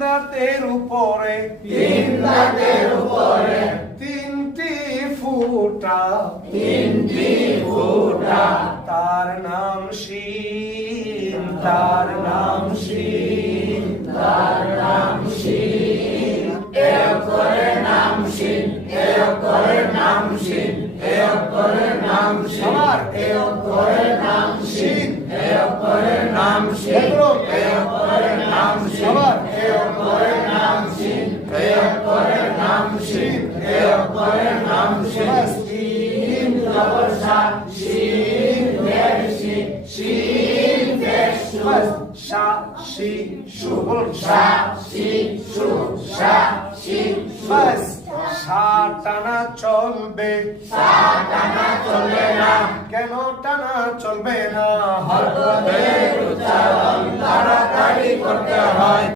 দাঁতের উপরে তিনটি ফুটা তার নাম শিন তার নাম শিন সবার শিন সবার টানা চলবে না কেন টানা চলবে না তাড়াতাড়ি করতে হয়